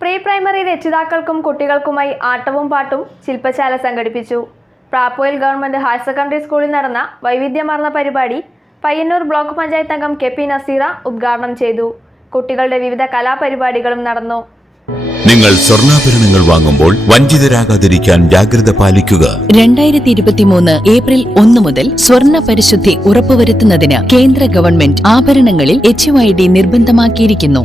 Pre primary രക്ഷിതാക്കൾക്കും കുട്ടികൾക്കുമായി ആട്ടവും പാട്ടും ശില്പശാല സംഘടിപ്പിച്ചു. പ്രാപ്പോയിൽ ഗവൺമെന്റ് ഹയർ സെക്കൻഡറി സ്കൂളിൽ നടന്ന വൈവിധ്യമാർന്ന പരിപാടി പയ്യന്നൂർ ബ്ലോക്ക് പഞ്ചായത്ത് അംഗം കെ പി നസീറ ഉദ്ഘാടനം ചെയ്തു. കുട്ടികളുടെ വിവിധ കലാപരിപാടികളും നടന്നു. നിങ്ങൾ സ്വർണാഭരണങ്ങൾ വാങ്ങുമ്പോൾ വഞ്ചിതരാകാതിരിക്കാൻ ജാഗ്രത പാലിക്കുക. രണ്ടായിരത്തി ഇരുപത്തിമൂന്ന് ഏപ്രിൽ ഒന്ന് മുതൽ സ്വർണ പരിശുദ്ധി ഉറപ്പുവരുത്തുന്നതിന് കേന്ദ്ര ഗവൺമെന്റ് ആഭരണങ്ങളിൽ H I D നിർബന്ധമാക്കിയിരിക്കുന്നു.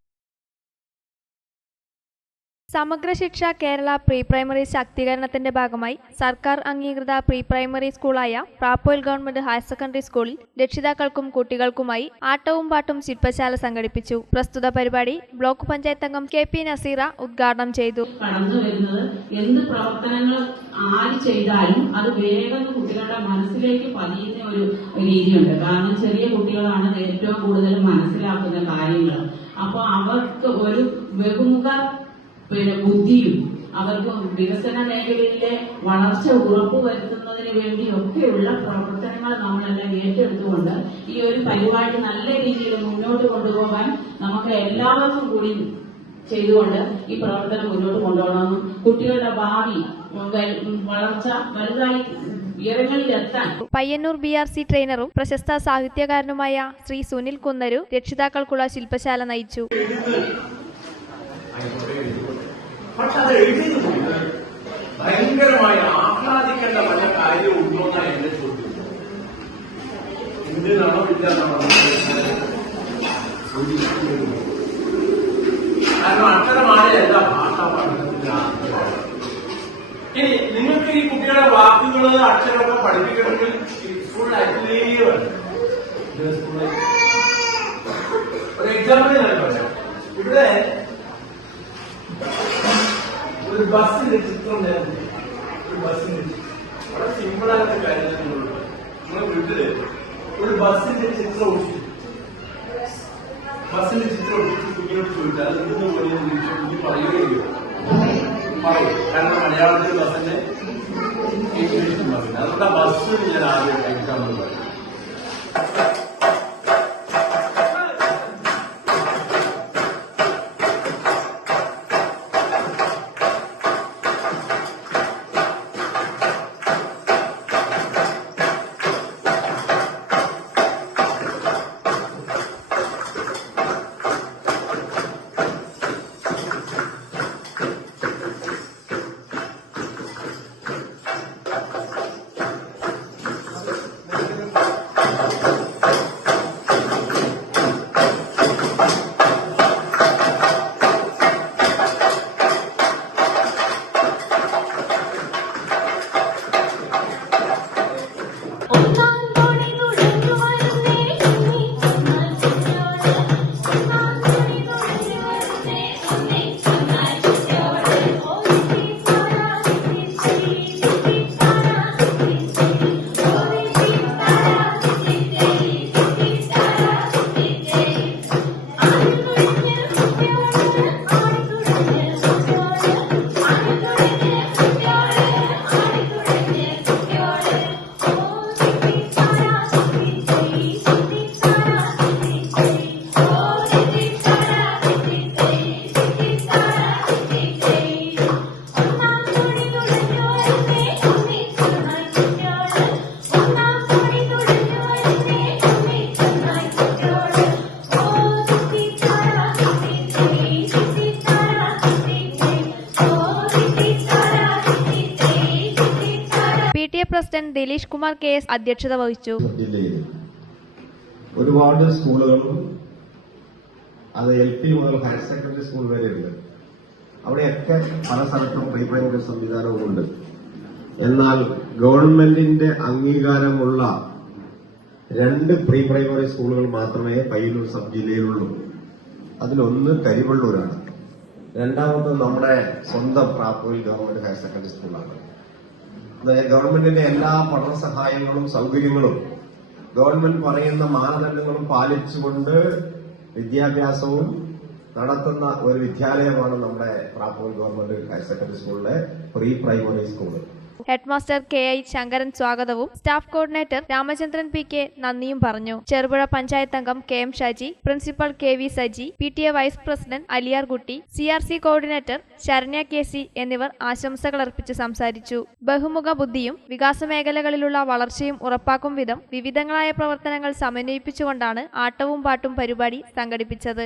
Samagra Shiksha Kerala pre primary ശാക്തീകരണത്തിന്റെ ഭാഗമായി സർക്കാർ അംഗീകൃത പ്രീ പ്രൈമറി സ്കൂളായ പ്രാപ്പോയിൽ ഗവൺമെന്റ് ഹയർ സെക്കൻഡറി സ്കൂളിൽ രക്ഷിതാക്കൾക്കും കുട്ടികൾക്കുമായി ആട്ടവും പാട്ടും ശില്പശാല സംഘടിപ്പിച്ചു. പ്രസ്തുത പരിപാടി ബ്ലോക്ക് പഞ്ചായത്ത് അംഗം കെ പി നസീറ ഉദ്ഘാടനം ചെയ്തു. എന്ത് പ്രവർത്തനങ്ങൾ ആര് ചെയ്താലും അത് വേഗം കുട്ടികളുടെ മനസ്സിലേക്ക് പതിയുന്ന ഒരു രീതിയുണ്ട്. കാരണം ചെറിയ കുട്ടികളാണ് ഏറ്റവും കൂടുതൽ മനസ്സിലാക്കുന്ന കാര്യങ്ങൾ. അപ്പൊ അവർക്ക് ഒരു ബഹുമുഖ പിന്നെ ബുദ്ധിയും അവർക്ക് വികസന മേഖലയിലെ വളർച്ച ഉറപ്പുവരുത്തുന്നതിന് വേണ്ടിയൊക്കെയുള്ള പ്രവർത്തനങ്ങൾ നമ്മളെല്ലാം ഏറ്റെടുത്തുകൊണ്ട് ഈ ഒരു പരിപാടി നല്ല രീതിയിൽ മുന്നോട്ട് കൊണ്ടുപോകാൻ നമുക്ക് എല്ലാവർക്കും കൂടി ചെയ്തുകൊണ്ട് ഈ പ്രവർത്തനം മുന്നോട്ട് കൊണ്ടുപോകണമെന്നും കുട്ടികളുടെ ഭാവി വളർച്ച വലുതായി പയ്യന്നൂർ ബി ആർ സി ട്രെയിനറും പ്രശസ്ത സാഹിത്യകാരനുമായ ശ്രീ സുനിൽ കുന്നരു രക്ഷിതാക്കൾക്കുള്ള ശില്പശാല നയിച്ചു. പക്ഷെ അത് എഴുതുന്നത് ഭയങ്കരമായി ആഹ്ലാദിക്കേണ്ട പല കാര്യം ഉണ്ടോ എന്നാണ് എന്റെ ചോദ്യം എന്തിനാണോ ഇല്ലെന്നാണോ കാരണം അക്ഷരമാലയല്ല ഭാഷാ പഠനത്തിന്റെ ഇനി നിങ്ങൾക്ക് ഈ കുട്ടികളുടെ വാക്കുകൾ അക്ഷരമൊക്കെ പഠിപ്പിക്കണമെങ്കിൽ സ്കൂൾ ലൈബ്രറിയാണ് ഒരു എക്സാമ്പിൾ ഞാൻ പറയാം. ഇവിടെ ഒരു ബസ്സിന്റെ ചിത്രം ഞാൻ ഒരു ബസ്സിന്റെ. വളരെ സിമ്പിളായിട്ട് കാര്യം നിങ്ങളുണ്ട് നിങ്ങളുടെ വീട്ടിൽ ഒരു ബസ്സിന്റെ ചിത്രം ഒഴിച്ചു ബസ്സിന്റെ ചിത്രം ഒട്ടിച്ച് കുഞ്ഞിനോട് ചോദിച്ചാൽ ഇന്ന് പോലെ കുഞ്ഞ് പറയുകയോ പറയും. കാരണം മലയാളത്തിൽ ബസ്സിന്റെ ഇംഗ്ലീഷ് പറയുന്നത് അതുകൊണ്ട് ആ ബസ് ഞാൻ ആദ്യം എക്സാമ്പിൾ പറയും president Dileesh Kumar K S അധ്യക്ഷത വഹിച്ചു. ഒരുപാട് സ്കൂളുകളും അത് എൽ പി മുതൽ ഹയർ സെക്കൻഡറി സ്കൂൾ വരെയുണ്ട് അവിടെയൊക്കെ പല സ്ഥലത്തും പ്രീ പ്രൈമറി സംവിധാനവും ഉണ്ട് എന്നാൽ ഗവൺമെന്റിന്റെ അംഗീകാരമുള്ള രണ്ട് പ്രീ പ്രൈമറി സ്കൂളുകൾ മാത്രമേ പയ്യന്നൂർ സബ് ജില്ലയിലുള്ളൂ. അതിലൊന്ന് കരിവള്ളൂരാണ്. രണ്ടാമത് നമ്മുടെ സ്വന്തം പ്രാപ്പൂരിൽ ഗവൺമെന്റ് ഹയർ സെക്കൻഡറി സ്കൂളാണ്. ഗവൺമെന്റിന്റെ എല്ലാ പഠന സഹായങ്ങളും സൗകര്യങ്ങളും ഗവൺമെന്റ് പറയുന്ന മാനദണ്ഡങ്ങളും പാലിച്ചുകൊണ്ട് വിദ്യാഭ്യാസവും നടത്തുന്ന ഒരു വിദ്യാലയമാണ് നമ്മുടെ പ്രാപ്പൂർ ഗവൺമെന്റ് ഹയർ സെക്കൻഡറി സ്കൂളിലെ pre primary school headmaster K I Sankaran സ്വാഗതവും. Staff coordinator Ramachandran P K നന്ദിയും പറഞ്ഞു. ചെറുപുഴ പഞ്ചായത്ത് അംഗം K M Shaji principal K V Saji P T A vice president Aliyarkutty C R C coordinator Saranya K C എന്നിവർ ആശംസകൾ അർപ്പിച്ച് സംസാരിച്ചു. ബഹുമുഖ ബുദ്ധിയും വികാസ മേഖലകളിലുള്ള വളർച്ചയും ഉറപ്പാക്കും വിധം വിവിധങ്ങളായ പ്രവർത്തനങ്ങൾ സമന്വയിപ്പിച്ചുകൊണ്ടാണ് ആട്ടവും പാട്ടും പരിപാടി സംഘടിപ്പിച്ചത്.